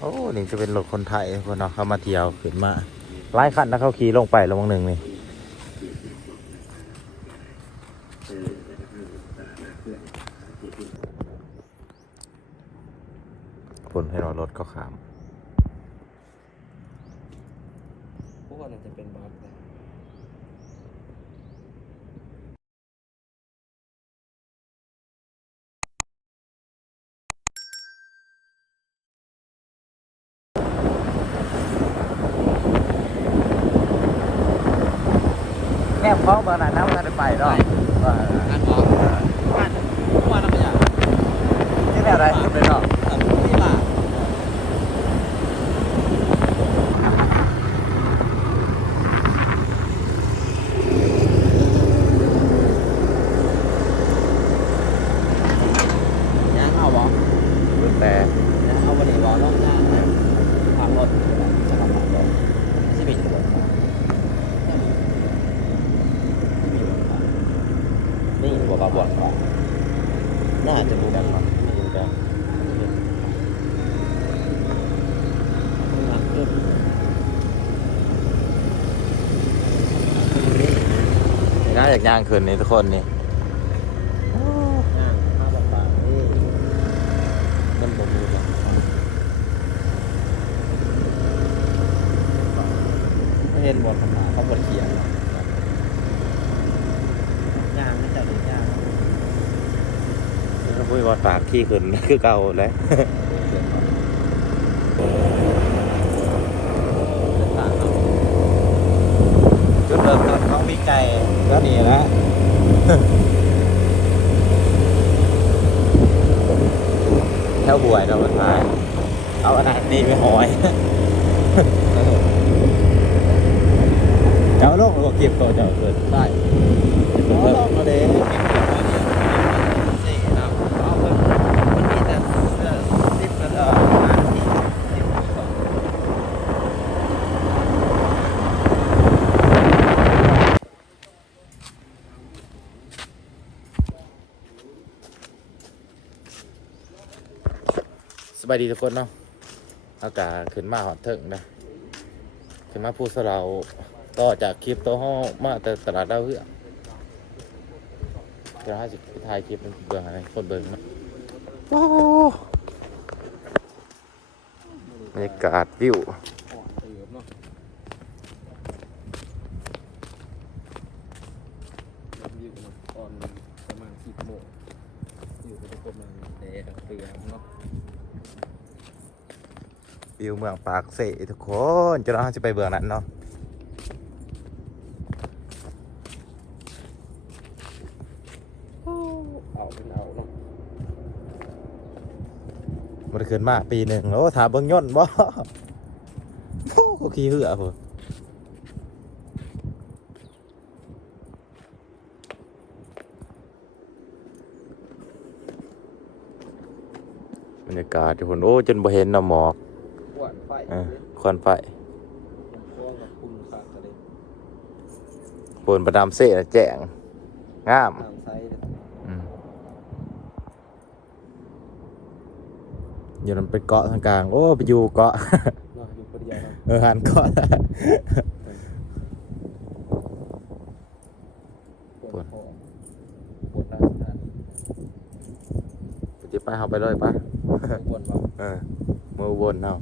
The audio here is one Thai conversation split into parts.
โอ้นี่จะเป็นรถคนไทยคนเนาะเข้ามาเที่ยวขึ้นมาหลายคันนะเขาขี่ลงไปลงหนึ่งนี่ฝนให้รอรถเขาขาม พวกนั้นจะเป็นบัฟนะ แง่เขาเบอร์นั้นน้ำมันไปเนาะว่า งานบอกงานเมื่อวานเราไม่อยาก ที่แม่อะไรขึ้นไปเนาะ ที่ลา ย่างเอาบอ แต่ ย่างเอาวันนี้บอน้องย่างนะทางรถจะขับผ่านรถที่บิดรถ นี่บัวบาบวชก่อนน่าจะรู้กันมั้งไม่รู้กันขึ้นน่าอยากย่างคืนนี้ทุกคนนี่ย่างข้าวปลาๆนี่มันบ่มีหรอกไม่เห็นบทภาษาเขาบทเขียนหรอกย่างไม่จัดเลยย่าง ถ้าพูดว่าฝากขี้คืนคือเก่าแล้วจุดเริ่มต้นของพี่ไก่ก็นี่ละแถวบวยเรามันท้ายเอาอันนั้นนี่ไปหอยเจ้าโลกหรือว่าเก็บตัวเจ้าเกิดได้เก็บตัวเกิด เอาเด้นี่นะเอาเพิ่มมันมีแต่เสื้อซิปมันเอ่องานที่ซิปมันสอง ส บายดีทุกคนเนาะอากาศขึ้นมาหอดถึงนะขึ้นมาพูดสเราต่อจากคลิปตัวห้อมาแต่ตลาดดาวเฮือกจะให้สิไปถ่ายคลิปเป็นเบื้องอะไรคนเบิ่งเนาะว้าวบรรยากาศวิว อ่อนเติมเนาะอยู่เนาะตอนประมาณสิบโมงอยู่กับประมาณแดดเปลืองเนาะ วิว เมืองปากเสทุกคนจะเราจะไปเบื้องนั้นเนาะเอาเป็นเอาเนาะมันขึ้นมาปีหนึ่งโอ้ถามเบิ่งย่นต์บ่โอ้ก็ขี้เหือพุ่นบรรยากาศทุกคนโอ้จนบ่เห็นน้ำหมอก ขวานไฟเออควันไฟฟ้องกับคุณขาดกระเด็นบนประดามเสน่ะแจ้งงามตามไซส์อืมอยู่นั่นเป็นเกาะทางกลาง โอ้ไปอยู่เกาะ เนาะอยู่คนเดียวเนาะเออหันเกาะ ปวดคอปวดหน้าหน้าจะไปเอาไปเลยปะปวดบ่เออมือวนเอา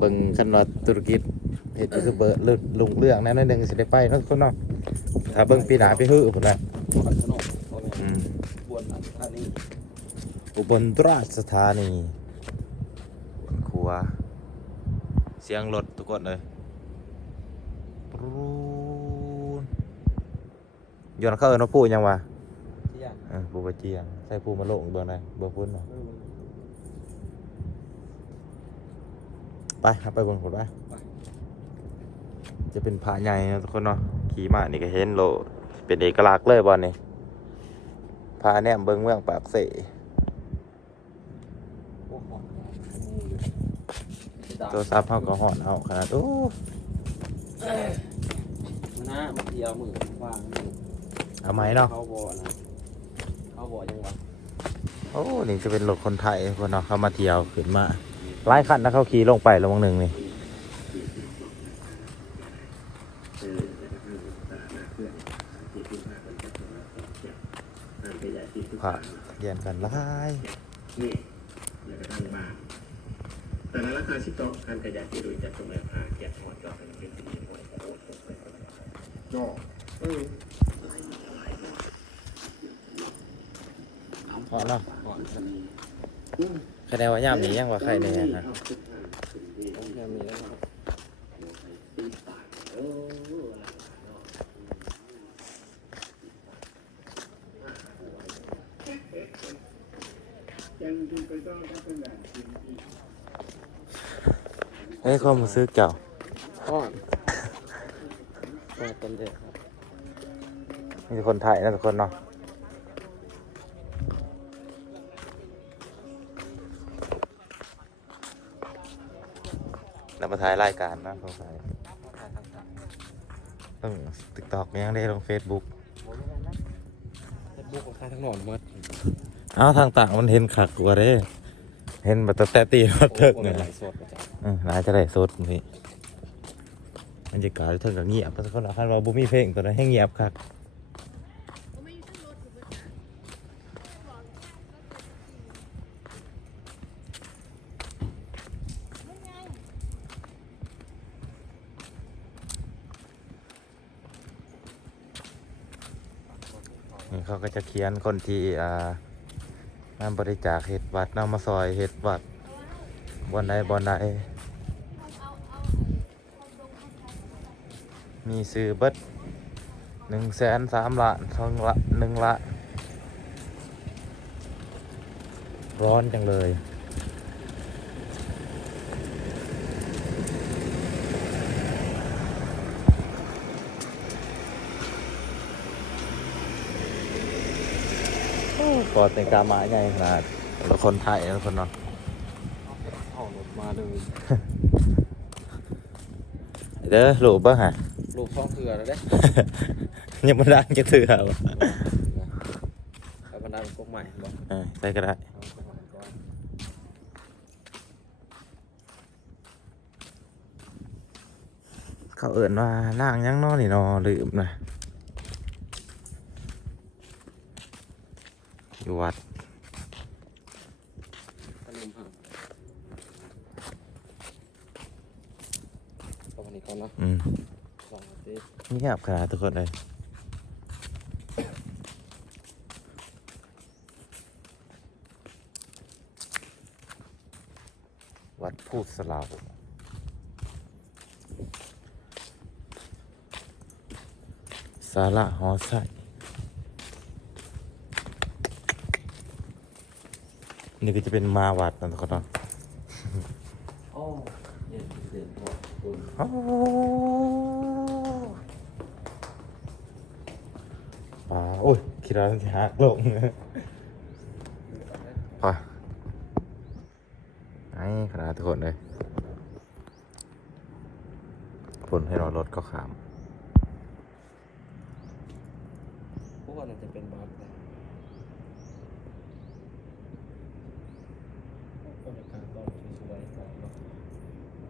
เบิ่งคันว่าธุรกิจเฮ็ดยูทูบเบอร์ลุลุงเรื่องแน่นอนหนึ่งสิได้ไปเนาะทุกคนเนาะถ้าเบิ่งปีหน้าไปฮื้อพุ่นน่ะปวดขนมพ่อแม่อืมปวดอันนี้อุบลราชธานีครัว เสียงรถทุกคนเลยปรูนย้อนเข้าเอิ้นว่าปูยังวะเที่ยงเออปูกระเจียงใส่ปูมาโลงเบิ่งได้เบิ่งพุ่นเนาะ ไปเอาไปเบิ่งพุ่นไปจะเป็นผาใหญ่นะทุกคนเนาะขี่มานี่ก็เห็นโลเป็นเอกลักษณ์เลยบ่นี่พาแนมเบิ่งเมืองปากเสโอ้โหโทรศัพท์เฮาก็ฮอดเอาขนาดโอ้หน้าบางทีเอามือวางมือเอาไหมเนาะเขาบ่อนะเขาบ่อยังวะโอ้นี่จะเป็นรถคนไทยคนเนาะเขามาเที่ยวขึ้นมา หลายคันนะเขาขี่ลงไปแล้ววงหนึ่งนี่ผ่าเรียนกันหลายนี่อย่ากระทั่งมาแต่ในราคาชิปโตะการขยายที่โดยจัดตรงราคาเกียรติหอดจอเป็นเป็นสิ่งที่หอยโอ้โหจอเออพอเนาะก่อจะมี คะแนนว่ายามนี้ยังว่าใครเนี่ยนะต้องแค่มีแล้วครับยังดูไปต้องต้องเป็นแบบเอ้ยความรู้สึกเจ้าก่อนก่อนต้นเด็กครับมีคนไทยนะทุกคนเนาะ เรามาถ่ายรายการนะเขาถ่ายต้องติ๊กตอกยังได้ลงเฟซบุ๊กเฟซบุ๊กของใครทั้งหนอนหมดอ้าวทางต่างมันเห็นขักกว่าเด้เห็นบัตรแต่ตีรถเถิกโอ้เนี่ยโหหลายสดประจอืมน่าจะได้สดพี่บรรยากาศเถิงกับเงียบทุกคนเอาคันว่าบุมีเพลงตัวนั้นให้เงียบครับ นี่เขาก็จะเขียนคนที่อ่านำบริจาคเห็ดวัดนำมาซอยเห็ดวัดบอนใดบอนใดมีซื้อเบิดหนึ่งแสนสามละสองละหนึ่งละ ร้อนจังเลย กอดในกามาใหญ่ขนาดแล้วคนไทยนะทุกคนนาะำเอารถมาเลยเด้อหลูบ้างฮะลูกช่องเถื่อแล้วเด้ ยังไม่ได้จะเถือเอาเอาบรรดาพวกใหม่บอกเออใส่ก็ได้เอาพวกใหม่ก่อนเขาเอิ่นว่าล่างยังนอนนี่นอลืมนะ อยู่วัดขนมหักเอาวันนี้ก่อนเนาะอืมสองนาทีเงียบขนาดทุกคนเลยวัดพูดสลาวสาระหอใส่ นี่ก็จะเป็นมาวัดนะทุกคนเนาะโอ้เย็นเย็นพอคุณโอ้ปลาโอ้ยคิดว่าจะหักลงปลาไอ้ขนาดทุกคนเลยผลให้เรารถก็ขามพวกนั้นจะเป็นบัฟเลยบรรยากาศก็สวยๆก่อนเนาะ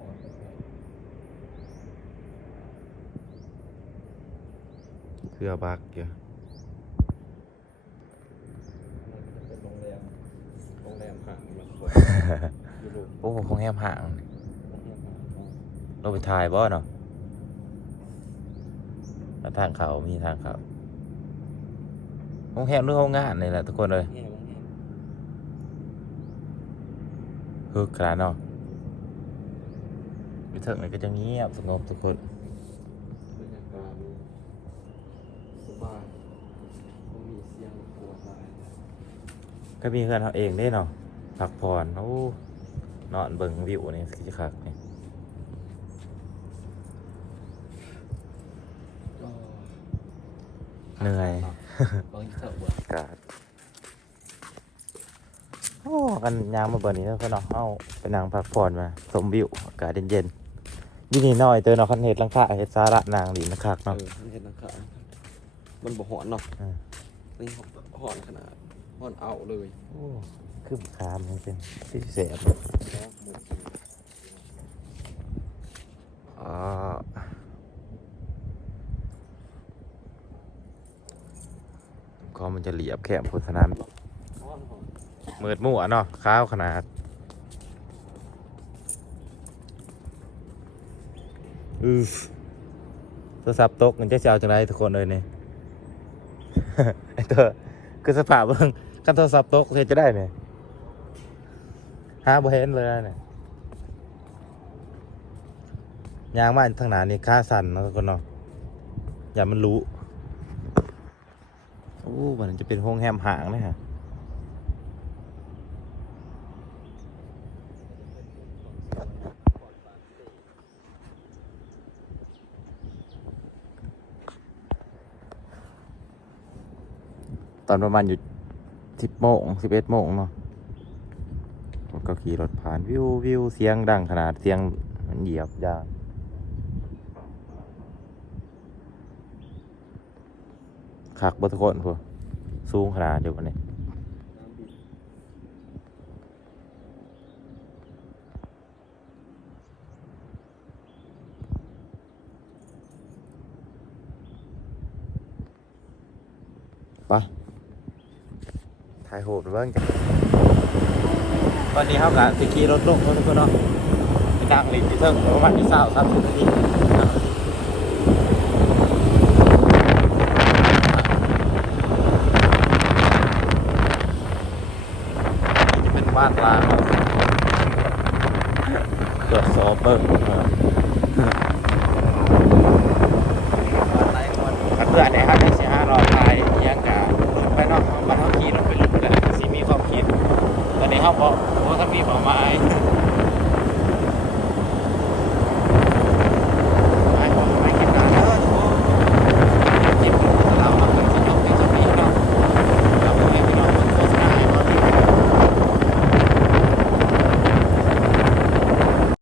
อ่อนไปเลย เครือบักอยู่มันจะเป็นโรงแรม โรงแรมห่างมันสวยอยู่รูปโอ้คงแฮมห่างโรงแรมห่างอ๋อเราไปถ่ายบ่เนาะแล้วทางเขามีทางเขาโรงแรมหรือโรงงานนี่แหละทุกคนเลยแง่วงแง่คือกระเนาะไปเถอะมันก็จะเงียบสงบทุกคน บรรยากาศสบายไม่มีเสียงปวดหลาย ก็มีเพื่อนเขาเองได้เนาะพักผ่อนโอ้นอนเบิ่งวิวนี่คือคักนี่ก็เหนื่อยบางทีเถอะเบื่ออากาศโอ้กันยามมาเบิ่งนี้แล้วก็เนาะเอาไปนั่งพักผ่อนมาชมวิวอากาศเย็นๆยี่นี่น้อยเตอเนาะคันเฮ็ดหลังคาเฮ็ดสาระนางดีนะคักเอเนาะอมันเห็นนะครับมันบ่หอนเนาะอืมนี่หอนขนาด หอนเอาเลยโอ้คือคามมันเป็นที่แสบสองหมื่นสี่อ๋อคอมันจะเหลียบแคบคนขนาดอ๋อผมเมิดหมู่อะเนาะข้าวขนาด อือโทรศัพท์ตกมันจะจะเอาจังไรทุกคนเลยเนี่ยไอ้ตัว คือสภาพเบิ่งกันโทรศัพท์ตกเฮ็ดจะได้เนี่ยหาบ่เห็นเลยเนี่ยยางมาทางหนานี่ค่าสั่นนะทุกคนเนาะอย่ามันรู้โอ้มันจะเป็นห้องแฮมหางนะฮะ อนประมาณอยู่สิบโมงสิบเอ็ดโมงเนาะรถก็ขี่รถผ่านวิววิวเสียงดังขนาดเสียงมันเหยียบยางคักบทุกคนพวสูงขนาดเดียวกันนี่น้ไป ถ่ายโหดเบ้างจ้ะตอนนี้เขากะสิขี่รถลงแล้วทุกคนเนาะไปนั่งหลินที่เทิงประมาณที่เศร้าสามสิบนาทีจะเป็นบ้านลางเราตรวจสอบเบิ่ง